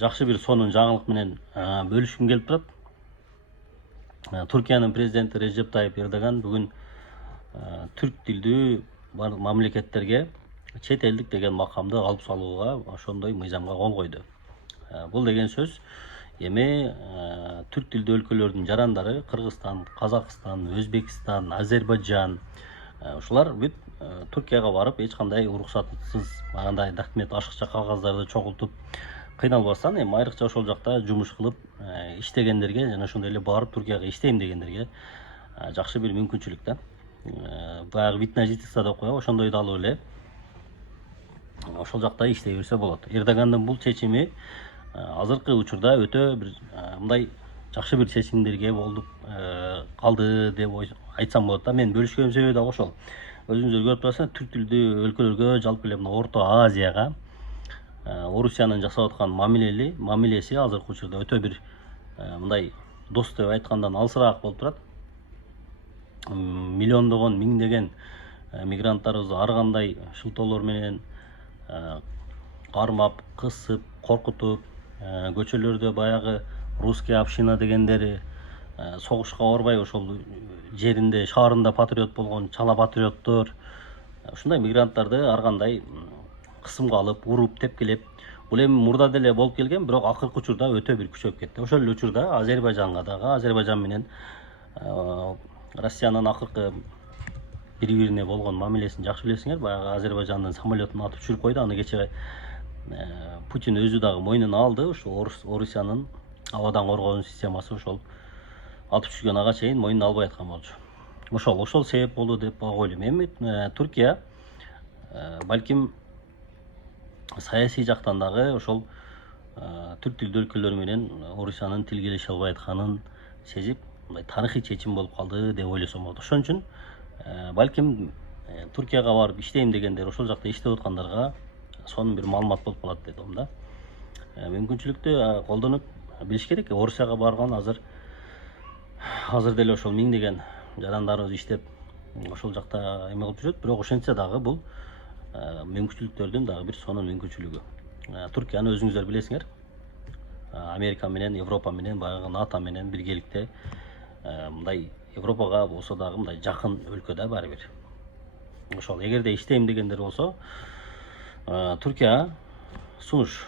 жакшы бир сонун жаңылык менен бөлүшкүм келип турат. Түркиянын президенти Режеп Тайип Эрдоган бүгүн түрк тилдүү бардык мамлекеттерге чет элдик деген макамды алып салууга ошондой мыйзамга кол койду. Бул деген сөз эми түрк тилдүү өлкөлөрдүн жарандары Кыргызстан, Казакстан, Өзбекстан, Азербайжан ушулар бүт Түркияга барып эч кандай уруксатсыз андай документ ашыкча кагаздарды чогултуп кыйналбастан эми айрыкча ошол жакта жумуш кылып иштегендерге жана ошондой эле барып Түркияга иштейм дегендерге жакшы бир мүмкүнчүлүк да. Баягы вид на жительство деп коебу, ошондой алып эле ошол жакта иштей берсе болот. Эрдогандын бул чечими азыркы учурда өтө бир мындай жакшы бир чечимдерге болуп калды деп айтсам болот да. Мен бөлүшкөнүм себеби да ошол. Өзүңүздөр көрүп турасыздар, түрк тилдүү өлкөлөргө, жалпы эле мына Орто Азияга Орусиянын жасап аткан мамилеси азыркы учурда өтө бир мындай дос деп айткандан алысыраак болуп турат. Миллиондогон, миңдеген мигранттарыбызды ар кандай шылтоолор менен кармап, кысып, коркутуп, көчөлөрдө баягы русский община дегендери согушка барбай ошол жеринде, шаарында патриот болгон чала патриоттор ушундай мигранттарды ар кандай кысымга алып, уруп, тепкилеп, бул эми мурда деле болуп келген, бирок акыркы учурда өтө бир күчөп кетти. Ошол эле учурда Азербайжанга дагы, Азербайжан менен Россиянын акыркы бири-бирине болгон мамилесин жакшы билесиңер. Баягы Азербайжандын самолетун атып түшүрүп койду. Аны кечээ Путин өзү дагы мойнуна алды. Ошол Орусиянын абадан коргоо системасы ошол атып түшүргөн ага чейин мойнуна албай аткан болчу. Ошол себеп болду деп ойлойм. Эми Түркия балким саясий жактан дагы ошол түрк тилдүү өлкөлөр менен Орусиянын тилгелеше албай атканын сезип, мындай тарыхый чечим болуп калды деп ойлосом болот. Ошон үчүн балким Түркияга барып иштейм дегендер ошол жакта иштеп аткандарга сонун бир маалымат болуп калат деп ойлойм да. Мүмкүнчүлүктү колдонуп билиш керек. Орусияга барган азыр деле ошол миңдеген жарандарыбыз иштеп ошол жакта эме кылып жүрөт. Бирок ошентсе дагы бул мүмкүнчүлүктөрдүн дагы бир сонун мүмкүнчүлүгү. Түркияны өзүңүздөр билесиңер. Америка менен, Европа менен, баягы НАТО менен биргеликте мындай Европага болсо дагы мындай жакын өлкө да баары бир. Ошол эгерде иштейм дегендер болсо Түркия сунуш.